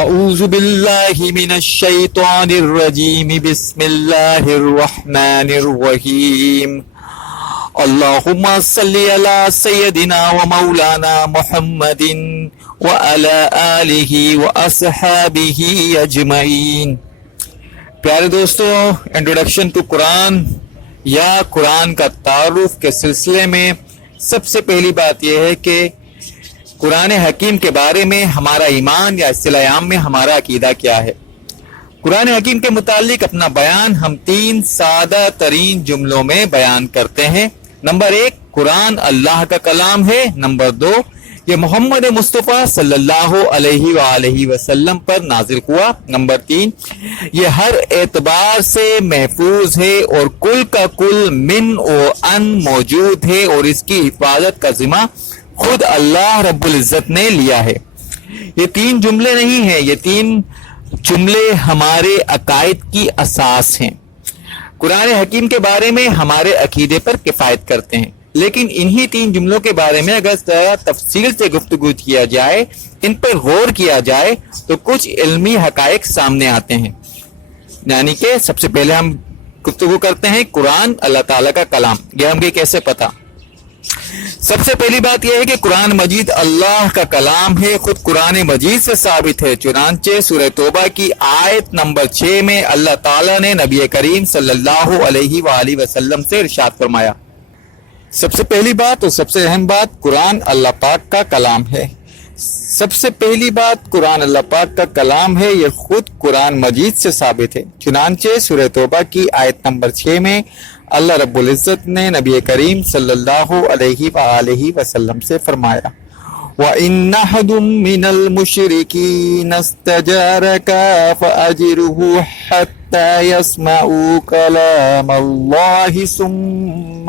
اعوذ باللہ من الشیطان الرجیم بسم اللہ الرحمن الرحیم اللہم صلی علی سیدنا و مولانا محمد وعلی آلہ و اصحابہ اجمعین۔ پیارے دوستو، انٹروڈکشن ٹو قرآن یا قرآن کا تعارف کے سلسلے میں سب سے پہلی بات یہ ہے کہ قرآن حکیم کے بارے میں ہمارا ایمان یا اصطلاح عام میں ہمارا عقیدہ کیا ہے۔ قرآن حکیم کے متعلق اپنا بیان ہم 3 سادہ ترین جملوں میں بیان کرتے ہیں۔ نمبر 1، قرآن اللہ کا کلام ہے۔ نمبر 2، یہ محمد مصطفیٰ صلی اللہ علیہ وآلہ وسلم پر نازل ہوا۔ نمبر 3، یہ ہر اعتبار سے محفوظ ہے اور کل کا کل من و ان موجود ہے اور اس کی حفاظت کا ذمہ خود اللہ رب العزت نے لیا ہے۔ یہ 3 جملے نہیں ہیں، یہ 3 جملے ہمارے عقائد کی اساس ہیں۔ قرآن حکیم کے بارے میں ہمارے عقیدے پر کفایت کرتے ہیں، لیکن انہی 3 جملوں کے بارے میں اگر ذرا تفصیل سے گفتگو کیا جائے، ان پر غور کیا جائے تو کچھ علمی حقائق سامنے آتے ہیں۔ یعنی کہ سب سے پہلے ہم گفتگو کرتے ہیں قرآن اللہ تعالیٰ کا کلام، یہ ہم کیسے پتہ؟ سب سے پہلی بات یہ ہے کہ قرآن مجید اللہ کا کلام ہے، خود قرآن مجید سے ثابت ہے۔ چنانچہ سورہ توبہ کی آیت نمبر 6 میں اللہ تعالیٰ نے نبی کریم صلی اللہ علیہ وآلہ وسلم سے ارشاد فرمایا۔ سب سے پہلی بات اور سب سے اہم بات، قرآن اللہ پاک کا کلام ہے۔ سب سے پہلی بات، قرآن اللہ پاک کا کلام ہے، یہ خود قرآن مجید سے ثابت ہے۔ چنانچہ سورہ توبہ کی آیت نمبر 6 میں اللہ رب العزت نے نبی کریم صلی اللہ علیہ وآلہ وسلم سے فرمایا، وَإِنَّ أَحَدٌ مِّنَ الْمُشْرِكِينَ اسْتَجَارَكَ فَأَجِرْهُ حَتَّى يَسْمَعَ كَلَامَ اللَّهِ ثُمَّ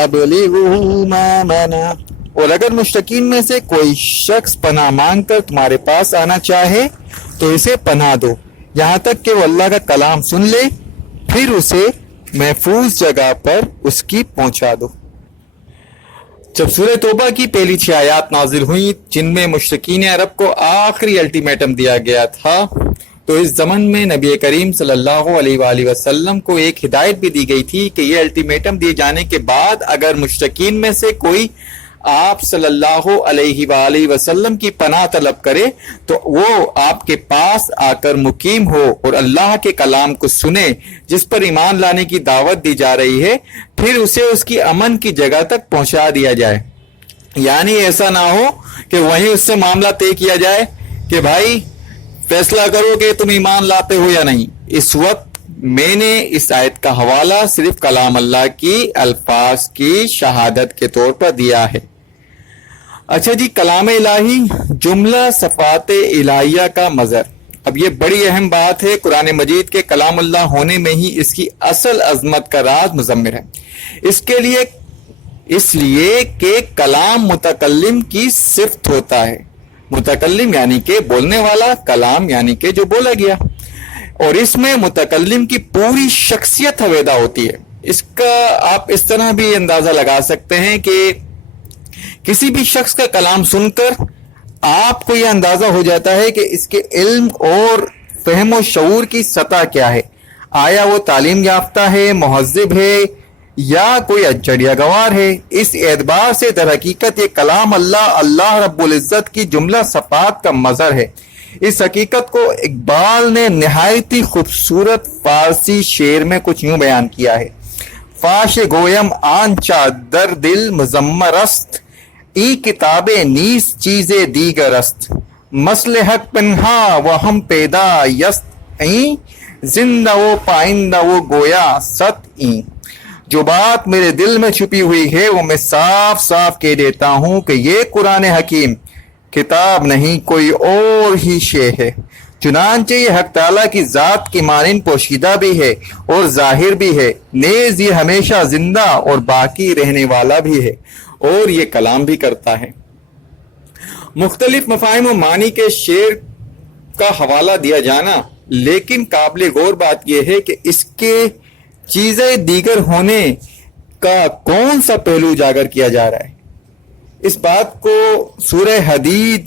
أَبْلِغْهُ مَأْمَنَهُ۔ اور اگر مشرکین میں سے کوئی شخص پناہ مانگ کر تمہارے پاس آنا چاہے تو اسے پناہ دو یہاں تک کہ وہ اللہ کا کلام سن لے، پھر اسے محفوظ جگہ پر اس کی پہنچا دو۔ جب سورہ توبہ کی پہلی 6 آیات نازل ہوئیں جن میں مشرکین عرب کو آخری الٹیمیٹم دیا گیا تھا، تو اس زمن میں نبی کریم صلی اللہ علیہ وآلہ وسلم کو ایک ہدایت بھی دی گئی تھی کہ یہ الٹیمیٹم دیے جانے کے بعد اگر مشرکین میں سے کوئی آپ صلی اللہ علیہ وآلہ وسلم کی پناہ طلب کرے تو وہ آپ کے پاس آ کر مقیم ہو اور اللہ کے کلام کو سنے جس پر ایمان لانے کی دعوت دی جا رہی ہے، پھر اسے اس کی امن کی جگہ تک پہنچا دیا جائے۔ یعنی ایسا نہ ہو کہ وہیں اس سے معاملہ طے کیا جائے کہ بھائی فیصلہ کرو کہ تم ایمان لاتے ہو یا نہیں۔ اس وقت میں نے اس آیت کا حوالہ صرف کلام اللہ کی الفاظ کی شہادت کے طور پر دیا ہے۔ اچھا جی، کلام الہی، جملہ صفات الہیہ کا مظہر۔ اب یہ بڑی اہم بات ہے، قرآن مجید کے کلام اللہ ہونے میں ہی اس کی اصل عظمت کا راز مضمر ہے۔ اس لیے کہ کلام متکلم کی صفت ہوتا ہے۔ متکلم یعنی کہ بولنے والا، کلام یعنی کہ جو بولا گیا، اور اس میں متکلم کی پوری شخصیت حویدہ ہوتی ہے۔ اس کا آپ اس طرح بھی اندازہ لگا سکتے ہیں کہ کسی بھی شخص کا کلام سن کر آپ کو یہ اندازہ ہو جاتا ہے کہ اس کے علم اور فہم و شعور کی سطح کیا ہے۔ آیا وہ تعلیم یافتہ ہے، مہذب ہے، یا کوئی اجڑیا گوار ہے۔ اس اعتبار سے در حقیقت یہ کلام اللہ رب العزت کی جملہ صفات کا مظہر ہے۔ اس حقیقت کو اقبال نے نہایت ہی خوبصورت فارسی شعر میں کچھ یوں بیان کیا ہے، فاش گویم آنچا در دل مزمر است، ای کتاب نیز چیز دیگر است، مسل حق پنہا و ہم پیدا یست این، زندہ و پائندہ و گویا ست این۔ جو بات میرے دل میں چھپی ہوئی ہے وہ میں صاف صاف کہہ دیتا ہوں کہ یہ قرآن حکیم کتاب نہیں کوئی اور ہی شے ہے۔ چنانچہ یہ حق تعالیٰ کی ذات کی مانند پوشیدہ بھی ہے اور ظاہر بھی ہے، نیز یہ ہمیشہ زندہ اور باقی رہنے والا بھی ہے، اور یہ کلام بھی کرتا ہے۔ مختلف مفاہیم و معنی کے شعر کا حوالہ دیا جانا، لیکن قابل غور بات یہ ہے کہ اس کے چیزیں دیگر ہونے کا کون سا پہلو اجاگر کیا جا رہا ہے۔ اس بات کو سورہ حدید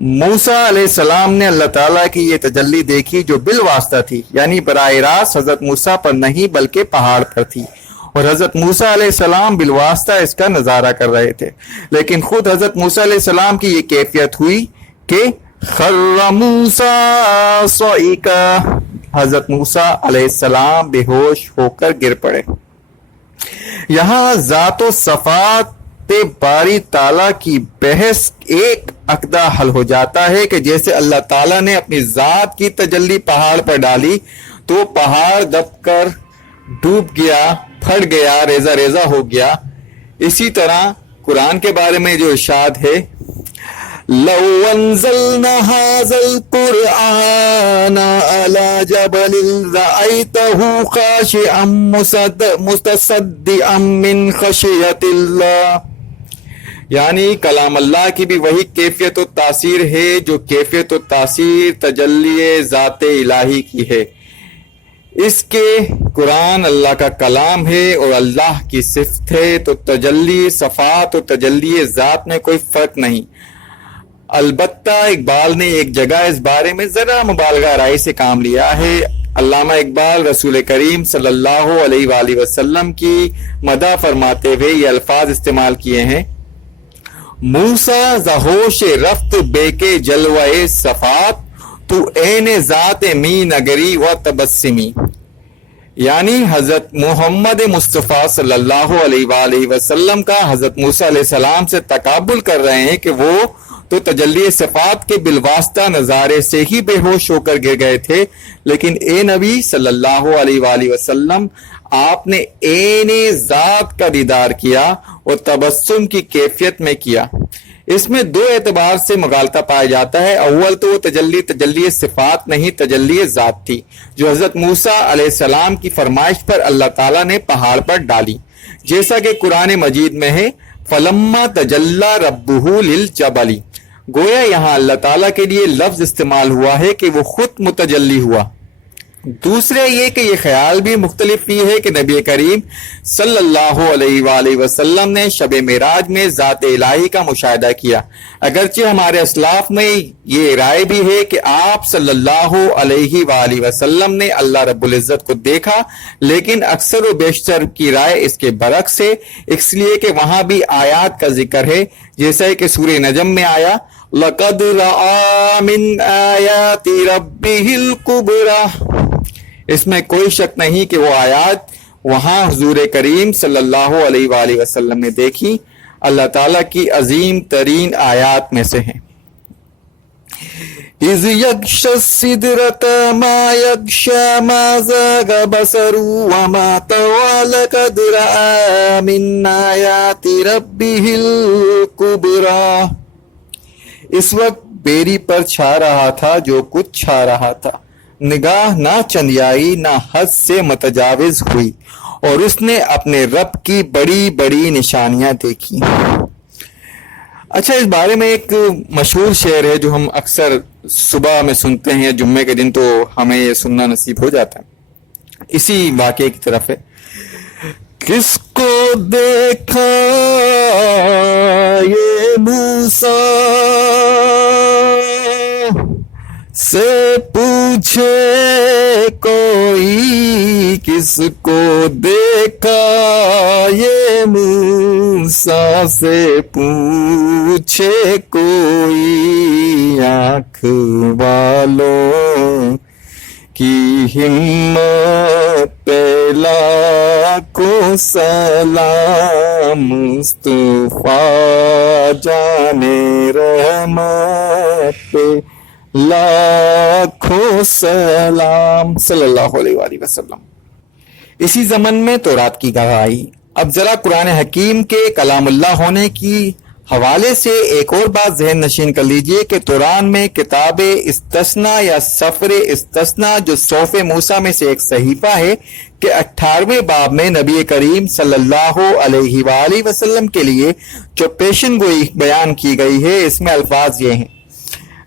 موسیٰ علیہ السلام نے اللہ تعالیٰ کی یہ تجلی دیکھی جو بالواسطہ تھی، یعنی براہ راست حضرت موسیٰ پر نہیں بلکہ پہاڑ پر تھی، اور حضرت موسیٰ علیہ السلام بالواسطہ اس کا نظارہ کر رہے تھے، لیکن خود حضرت موسیٰ علیہ السلام کی یہ کیفیت ہوئی کہ خر موسیٰ صعقا، حضرت موسیٰ علیہ السلام بے ہوش ہو کر گر پڑے۔ یہاں ذات و صفات پہ باری تعالیٰ کی بحث ایک عقدہ حل ہو جاتا ہے کہ جیسے اللہ تعالیٰ نے اپنی ذات کی تجلی پہاڑ پر ڈالی تو پہاڑ دب کر ڈوب گیا، پھٹ گیا، ریزہ ریزہ ہو گیا، اسی طرح قرآن کے بارے میں جو ارشاد ہے لو انزلنا هذا القرآن على جبل رأيته خاشعا متصدعا من خشية الله، یعنی کلام اللہ کی بھی وہی کیفیت و تاثیر ہے جو کیفیت و تاثیر تجلی ذات الہی کی ہے۔ اس کے قرآن اللہ کا کلام ہے اور اللہ کی صفت ہے، تو تجلی صفات اور تجلی ذات میں کوئی فرق نہیں۔ البتہ اقبال نے ایک جگہ اس بارے میں ذرا مبالغہ رائی سے کام لیا ہے۔ علامہ اقبال رسول کریم صلی اللہ علیہ وآلہ وسلم کی مدح فرماتے ہوئے یہ الفاظ استعمال کیے ہیں، موسیٰ زہوش رفت بے کے جلوہ صفات تو عین ذات می نگری و تبسمی، یعنی حضرت محمد مصطفیٰ صلی اللہ علیہ وآلہ وسلم کا حضرت موسیٰ علیہ السلام سے تقابل کر رہے ہیں کہ وہ تو تجلی صفات کے بالواسطہ نظارے سے ہی بے ہوش ہو کر گر گئے تھے، لیکن اے نبی صلی اللہ علیہ وآلہ وسلم آپ نے عین ذات کا دیدار کیا اور تبسم کی کیفیت میں کیا۔ اس میں دو اعتبار سے مغالطہ پایا جاتا ہے۔ اول تو وہ تجلی صفات نہیں، تجلی ذات تھی جو حضرت موسیٰ علیہ السلام کی فرمائش پر اللہ تعالیٰ نے پہاڑ پر ڈالی، جیسا کہ قرآن مجید میں ہے فلما تجلی ربہ للجبل، گویا یہاں اللہ تعالیٰ کے لیے لفظ استعمال ہوا ہے کہ وہ خود متجلی ہوا۔ دوسرے یہ کہ یہ خیال بھی مختلف بھی ہے کہ نبی کریم صلی اللہ علیہ وآلہ وسلم نے شب معراج میں ذات الہی کا مشاہدہ کیا، اگرچہ ہمارے اسلاف میں یہ رائے بھی ہے کہ آپ صلی اللہ علیہ وآلہ وسلم نے اللہ رب العزت کو دیکھا، لیکن اکثر و بیشتر کی رائے اس کے برعکس ہے، اس لیے کہ وہاں بھی آیات کا ذکر ہے، جیسا کہ سورہ نجم میں آیا لَقَدْ رَآ مِنْ آیَاتِ رَبِّهِ الْكُبْرَى، اس میں کوئی شک نہیں کہ وہ آیات وہاں حضور کریم صلی اللہ علیہ وآلہ وسلم نے دیکھی، اللہ تعالیٰ کی عظیم ترین آیات میں سے ہیں۔ اِذْ يَغْشَى السِّدْرَةَ مَا يَغْشَى مَا زَاغَ بَصَرُهُ وَمَا طَغَى لَقَدْ رَآ مِنْ آیَاتِ رَبِّهِ الْكُبْرَى، اس وقت بیری پر چھا رہا تھا جو کچھ چھا رہا تھا، نگاہ نہ چندیائی نہ حد سے متجاوز ہوئی، اور اس نے اپنے رب کی بڑی بڑی نشانیاں دیکھی۔ اچھا، اس بارے میں ایک مشہور شعر ہے جو ہم اکثر صبح میں سنتے ہیں، جمعے کے دن تو ہمیں یہ سننا نصیب ہو جاتا ہے، اسی واقعے کی طرف ہے۔ کس کو دیکھا یہ موسیٰ سے پوچھے کوئی، کس کو دیکھا یہ موسیٰ سے پوچھے کوئی، آنکھ والوں کی ہمت پہ لاکھوں سلام، مصطفیٰ جانے رحمت پہ لاکھوں سلام صلی اللہ علیہ وآلہ وسلم۔ اسی زمن میں تورات کی گواہی۔ اب ذرا قرآن حکیم کے کلام اللہ ہونے کی حوالے سے ایک اور بات ذہن نشین کر لیجئے کہ تورات میں کتاب استثنا یا سفر استثنا جو صحف موسیٰ میں سے ایک صحیفہ ہے کہ 18ویں باب میں نبی کریم صلی اللہ علیہ وآلہ وسلم کے لیے جو پیشن گوئی بیان کی گئی ہے، اس میں الفاظ یہ ہیں،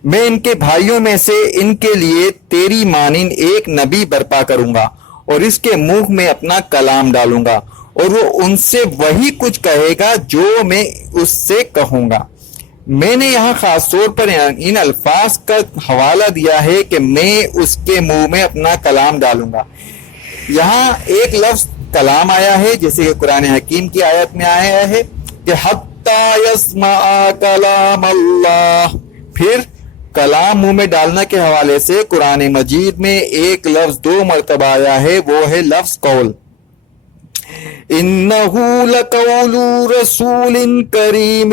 میں ان کے بھائیوں میں سے ان کے لیے تیری مانند ایک نبی برپا کروں گا اور اس کے منہ میں اپنا کلام ڈالوں گا اور وہ ان سے وہی کچھ کہے گا جو میں اس سے کہوں گا۔ میں نے یہاں خاص طور پر ان الفاظ کا حوالہ دیا ہے کہ میں اس کے منہ میں اپنا کلام ڈالوں گا۔ یہاں ایک لفظ کلام آیا ہے جیسے کہ قرآن حکیم کی آیت میں آیا ہے کہ حتی یسمع کلام اللہ، پھر کلام منہ میں ڈالنا کے حوالے سے قرآن مجید میں ایک لفظ 2 مرتبہ آیا ہے، وہ ہے لفظ قول۔ انہ لقول رسول کریم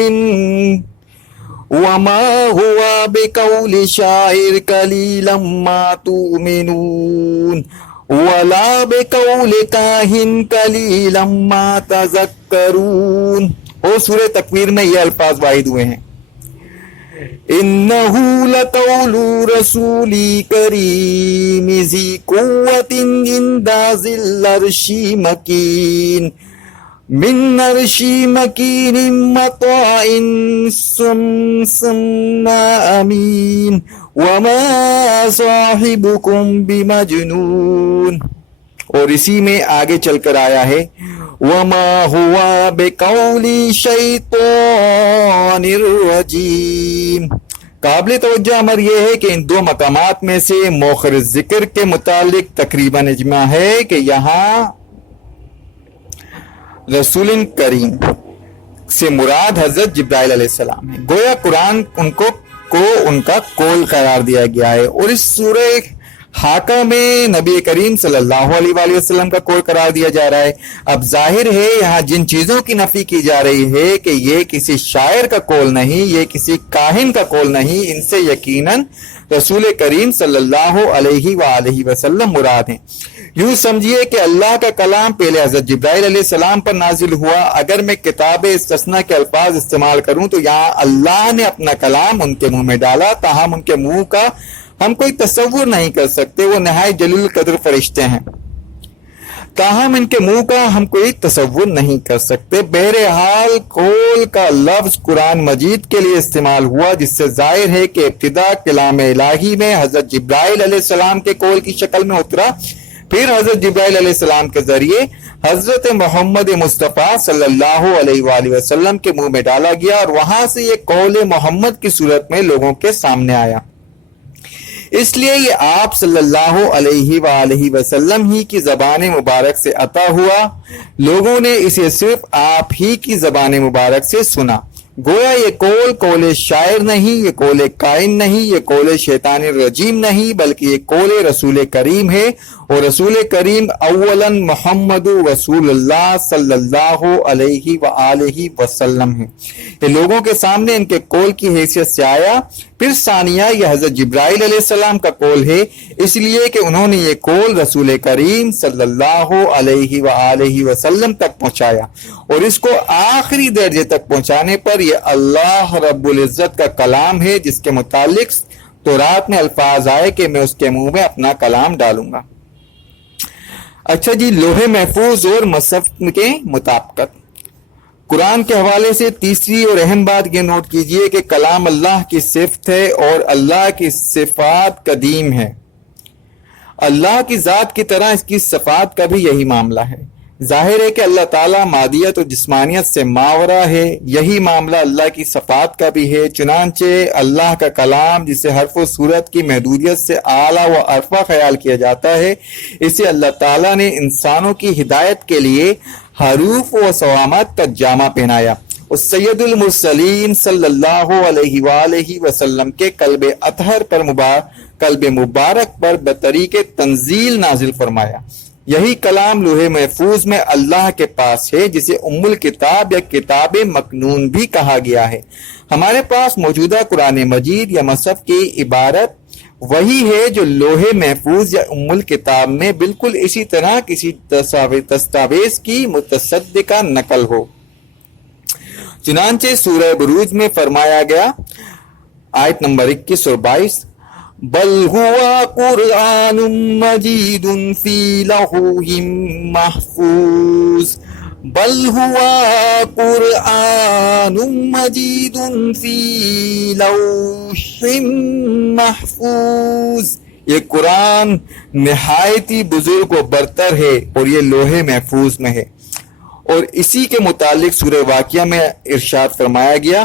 وما هو بقول شاعر قلیلا ما تؤمنون ولا بقول کاہن قلیلا ما تذکرون۔ اور سورہ تکویر میں یہ الفاظ وارد ہوئے ہیں، انہ لقول رسول کریم ذی قوت عند ذی العرش مکین من عرش مکین مطاع ثم امین وما صاحبکم بمجنون۔ اور اسی میں آگے چل کر آیا ہے وما ہوا بقول شیطان الرجیم۔ قابل توجہ امر یہ ہے کہ ان 2 مقامات میں سے مؤخر ذکر کے متعلق تقریباً اجماع ہے کہ یہاں رسول کریم سے مراد حضرت جبرائیل علیہ السلام ہے، گویا قرآن ان کو ان کا قول قرار دیا گیا ہے، اور اس سورہ حاقہ میں نبی کریم صلی اللہ علیہ وآلہ وسلم کا قول قرار دیا جا رہا ہے۔ اب ظاہر ہے یہاں جن چیزوں کی نفی کی جا رہی ہے کہ یہ کسی شاعر کا قول نہیں، یہ کسی کاہن کا قول نہیں، ان سے یقیناً رسول کریم صلی اللہ علیہ وآلہ وسلم مراد ہیں۔ یوں سمجھیے کہ اللہ کا کلام پہلے حضرت جبرائیل علیہ السلام پر نازل ہوا۔ اگر میں کتاب استثناء کے الفاظ استعمال کروں تو یہاں اللہ نے اپنا کلام ان کے منہ میں ڈالا، تاہم ان کے منہ کا ہم کوئی تصور نہیں کر سکتے، وہ نہایت جلیل القدر فرشتے ہیں، تاہم ان کے منہ کا ہم کوئی تصور نہیں کر سکتے۔ بہرحال قول کا لفظ قرآن مجید کے لیے استعمال ہوا، جس سے ظاہر ہے کہ ابتدا کلام الہی میں حضرت جبرائیل علیہ السلام کے قول کی شکل میں اترا، پھر حضرت جبرائیل علیہ السلام کے ذریعے حضرت محمد مصطفیٰ صلی اللہ علیہ وآلہ وسلم کے منہ میں ڈالا گیا، اور وہاں سے یہ قول محمد کی صورت میں لوگوں کے سامنے آیا۔ اس لیے یہ آپ صلی اللہ علیہ وآلہ وسلم ہی کی زبان مبارک سے عطا ہوا، لوگوں نے اسے صرف آپ ہی کی زبان مبارک سے سنا۔ گویا یہ قول شاعر نہیں، یہ قول کائن نہیں، یہ قول شیطان الرجیم نہیں، بلکہ یہ قول رسول کریم ہے، اور رسول کریم اولا محمد رسول اللہ صلی اللہ علیہ وآلہ وسلم ہے۔ یہ لوگوں کے سامنے ان کے قول کی حیثیت سے آیا۔ پھر ثانیہ یہ حضرت جبرائیل علیہ السلام کا قول ہے، اس لیے کہ انہوں نے یہ قول رسول کریم صلی اللہ علیہ وآلہ وسلم تک پہنچایا، اور اس کو آخری درجے تک پہنچانے پر یہ اللہ رب العزت کا کلام ہے، جس کے متعلق تورات میں الفاظ آئے کہ میں اس کے منہ میں اپنا کلام ڈالوں گا۔ اچھا جی، لوح محفوظ اور مصحف کے مطابقت۔ قرآن کے حوالے سے تیسری اور اہم بات یہ نوٹ کیجئے کہ کلام اللہ کی صفت ہے، اور اللہ کی صفات قدیم ہے۔ اللہ کی ذات کی طرح اس کی صفات کا بھی یہی معاملہ ہے۔ ظاہر ہے کہ اللہ تعالیٰ مادیت اور جسمانیت سے ماورا ہے، یہی معاملہ اللہ کی صفات کا بھی ہے۔ چنانچہ اللہ کا کلام، جسے حرف و صورت کی محدودیت سے اعلیٰ و ارفع خیال کیا جاتا ہے، اسے اللہ تعالیٰ نے انسانوں کی ہدایت کے لیے حروف و صوامات کا جامہ پہنایا، اور سید المرسلین صلی اللہ علیہ وآلہ وسلم کے قلب اطہر پر قلب مبارک پر بطریق تنزیل نازل فرمایا۔ یہی کلام لوح محفوظ میں اللہ کے پاس ہے، جسے ام الکتاب یا کتاب مکنون بھی کہا گیا ہے۔ ہمارے پاس موجودہ قرآن مجید یا مصحف کی عبارت وہی ہے جو لوح محفوظ یا ام الکتاب میں بالکل اسی طرح کسی دستاویز کی متصدقہ نقل ہو۔ چنانچہ سورہ بروج میں فرمایا گیا، آیت نمبر 21 اور 22، بل ہوا قرآن مجید فی لوح محفوظ، بل ہوا قرآن مجید فی لوح محفوظ۔ یہ قرآن نہایت ہی بزرگ و برتر ہے، اور یہ لوح محفوظ میں ہے۔ اور اسی کے متعلق سورہ واقعہ میں ارشاد فرمایا گیا،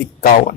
51,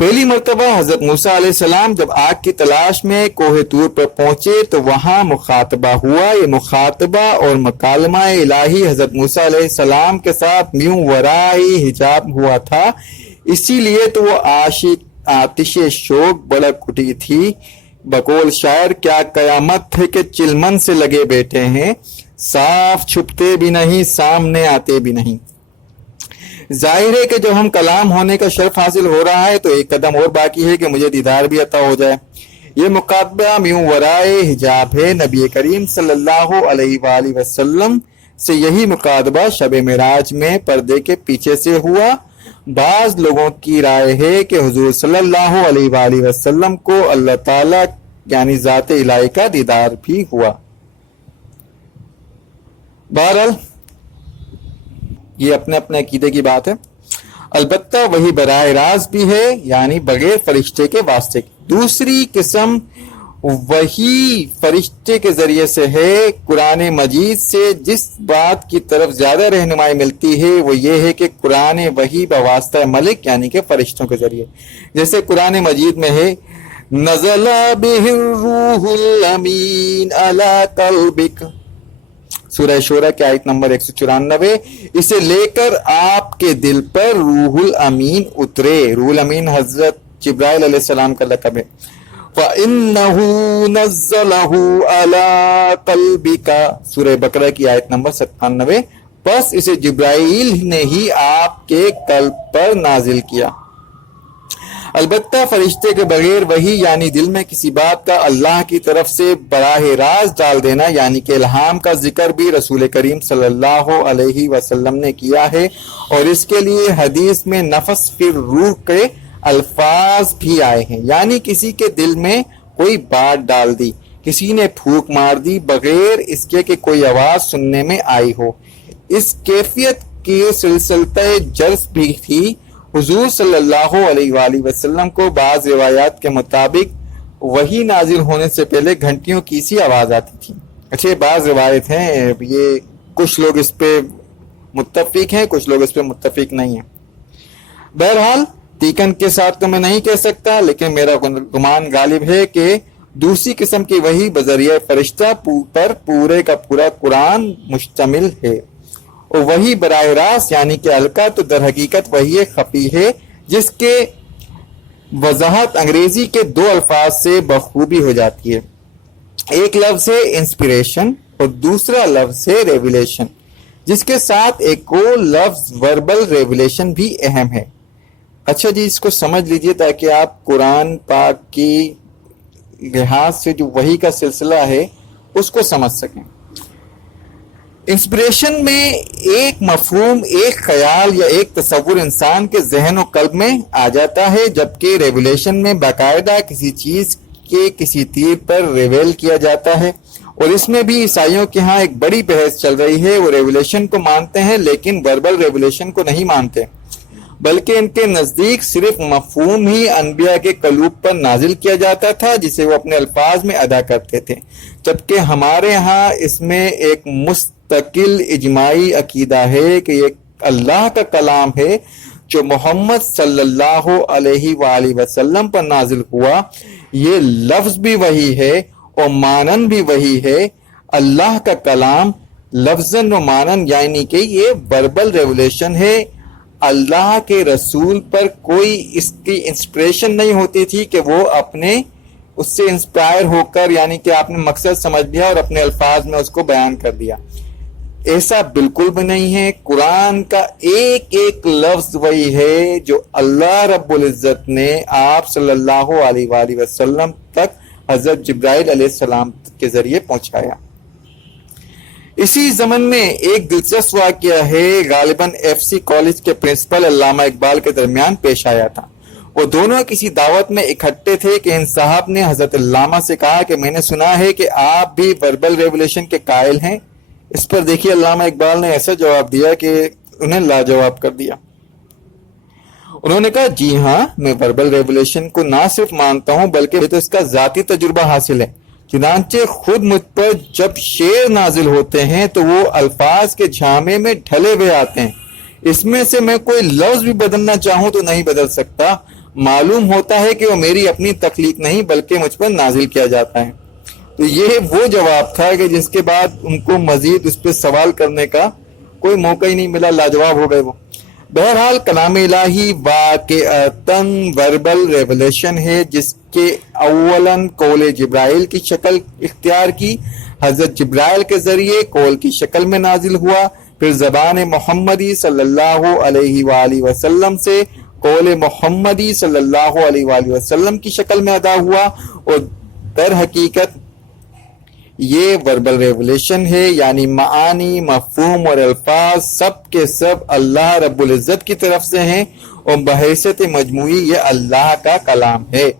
پہلی مرتبہ حضرت موسیٰ علیہ السلام جب آگ کی تلاش میں کوہ طور پر پہنچے تو وہاں مخاطبہ ہوا. یہ مخاطبہ اور مکالمہ الہی حضرت موسیٰ علیہ السلام کے ساتھ میوں ورائی حجاب ہوا تھا. اسی لیے تو وہ آتش شوق بڑک اٹھی تھی. بقول شاعر کیا قیامت ہے کہ چلمن سے لگے بیٹھے ہیں, صاف چھپتے بھی نہیں سامنے آتے بھی نہیں. ظاہر ہے کہ جب ہم کلام ہونے کا شرف حاصل ہو رہا ہے تو ایک قدم اور باقی ہے کہ مجھے دیدار بھی عطا ہو جائے. یہ مقابلہ میوں ورائے حجاب ہے. نبی کریم صلی اللہ علیہ وآلہ وسلم سے یہی مقابلہ شب معراج میں پردے کے پیچھے سے ہوا. بعض لوگوں کی رائے ہے کہ حضور صلی اللہ علیہ وآلہ وسلم کو اللہ تعالیٰ یعنی ذات الہی کا دیدار بھی ہوا. بہرحال یہ اپنے اپنے عقیدے کی بات ہے. البتہ وہی براہ راست بھی ہے یعنی بغیر فرشتے کے واسطے کی. دوسری قسم وہی فرشتے کے ذریعے سے ہے. قرآن مجید سے جس بات کی طرف زیادہ رہنمائی ملتی ہے وہ یہ ہے کہ قرآن وحی بواسطہ ملک یعنی کہ فرشتوں کے ذریعے. جیسے قرآن مجید میں ہے نزل بہ الروح الامین علی قلبک, سورہ شورى کی آیت نمبر 194. اسے لے کر آپ کے دل پر روح الامین اترے. روح الامین حضرت جبرائیل علیہ السلام کا لقب ہے. وَإِنَّهُ نَزَّلَهُ عَلَىٰ قَلْبِكَ سورہ بقرہ کی آیت نمبر 97. بس اسے جبرائیل نے ہی آپ کے قلب پر نازل کیا. البتہ فرشتے کے بغیر وہی یعنی دل میں کسی بات کا اللہ کی طرف سے براہ راست ڈال دینا یعنی کہ الہام کا ذکر بھی رسول کریم صلی اللہ علیہ وسلم نے کیا ہے, اور اس کے لیے حدیث میں نفس فی الروح کے الفاظ بھی آئے ہیں. یعنی کسی کے دل میں کوئی بات ڈال دی, کسی نے پھونک مار دی بغیر اس کے کہ کوئی آواز سننے میں آئی ہو. اس کیفیت کی سلسلہ جرس بھی تھی. حضور صلی اللہ علیہ وآلہ وسلم کو بعض روایات کے مطابق وہی نازل ہونے سے پہلے گھنٹیوں کی سی آواز آتی تھی. اچھا بعض روایت ہیں, یہ کچھ لوگ اس پہ متفق ہیں کچھ لوگ اس پہ متفق نہیں ہیں. بہرحال تیکن کے ساتھ تو میں نہیں کہہ سکتا, لیکن میرا گمان غالب ہے کہ دوسری قسم کی وہی بذریعہ فرشتہ پر پورے کا پورا قرآن مشتمل ہے, اور وہی براہ راست یعنی کہ ہلکا تو در حقیقت وہی خفی ہے جس کے وضاحت انگریزی کے 2 الفاظ سے بخوبی ہو جاتی ہے. ایک لفظ ہے انسپریشن اور دوسرا لفظ ہے ریویلیشن, جس کے ساتھ ایک اور لفظ وربل ریویلیشن بھی اہم ہے. اچھا جی, اس کو سمجھ لیجئے تاکہ آپ قرآن پاک کی لحاظ سے جو وحی کا سلسلہ ہے اس کو سمجھ سکیں. انسپریشن میں ایک مفہوم, ایک خیال یا ایک تصور انسان کے ذہن و قلب میں آ جاتا ہے, جبکہ ریویلیشن میں باقاعدہ کسی چیز کے کسی تیر پر ریویل کیا جاتا ہے. اور اس میں بھی عیسائیوں کے ہاں ایک بڑی بحث چل رہی ہے. وہ ریویلیشن کو مانتے ہیں لیکن وربل ریویلیشن کو نہیں مانتے, بلکہ ان کے نزدیک صرف مفہوم ہی انبیاء کے قلوب پر نازل کیا جاتا تھا جسے وہ اپنے الفاظ میں ادا کرتے تھے, جبکہ ہمارے ہاں اس میں ایک مستقل اجماعی عقیدہ ہے کہ یہ اللہ کا کلام ہے جو محمد صلی اللہ علیہ وآلہ وسلم پر نازل ہوا. یہ لفظ بھی وہی ہے اور مانن بھی وہی ہے. اللہ کا کلام لفظاً و مانن یعنی کہ یہ وربل ریولیشن ہے. اللہ کے رسول پر کوئی اس کی انسپریشن نہیں ہوتی تھی کہ وہ اپنے اس سے انسپائر ہو کر یعنی کہ آپ نے مقصد سمجھ لیا اور اپنے الفاظ میں اس کو بیان کر دیا. ایسا بالکل بھی نہیں ہے. قرآن کا ایک ایک لفظ وہی ہے جو اللہ رب العزت نے آپ صلی اللہ علیہ وآلہ وسلم تک حضرت جبرائیل علیہ السلام کے ذریعے پہنچایا. اسی زمن میں ایک دلچسپ واقعہ ہے غالباً ایف سی کالج کے پرنسپل علامہ اقبال کے درمیان پیش آیا تھا. وہ دونوں کسی دعوت میں اکٹھے تھے کہ ان صاحب نے حضرت علامہ سے کہا کہ میں نے سنا ہے کہ آپ بھی وربل ریولیشن کے قائل ہیں. اس پر دیکھیے علامہ اقبال نے ایسا جواب دیا کہ انہیں لاجواب کر دیا. انہوں نے کہا جی ہاں, میں وربل ریولیشن کو نہ صرف مانتا ہوں بلکہ تو اس کا ذاتی تجربہ حاصل ہے. چنانچہ خود مجھ پر جب شعر نازل ہوتے ہیں تو وہ الفاظ کے جھامے میں ڈھلے ہوئے آتے ہیں. اس میں سے میں کوئی لفظ بھی بدلنا چاہوں تو نہیں بدل سکتا. معلوم ہوتا ہے کہ وہ میری اپنی تخلیق نہیں بلکہ مجھ پر نازل کیا جاتا ہے۔ تو یہ وہ جواب تھا کہ جس کے بعد ان کو مزید اس پہ سوال کرنے کا کوئی موقع ہی نہیں ملا، لاجواب ہو گئے وہ۔ بہرحال کلام الہی واقعتاً وربل ریولیشن ہے، جس کے اولاً قول جبرائیل کی شکل اختیار کی، حضرت جبرائیل کے ذریعے قول کی شکل میں نازل ہوا، پھر زبان محمدی صلی اللہ علیہ وآلہ وسلم سے قول محمدی صلی اللہ علیہ وآلہ وسلم کی شکل میں ادا ہوا، اور در حقیقت یہ وربل ریولیشن ہے، یعنی معانی، مفہوم اور الفاظ سب کے سب اللہ رب العزت کی طرف سے ہیں، اور بحیثیت مجموعی یہ اللہ کا کلام ہے۔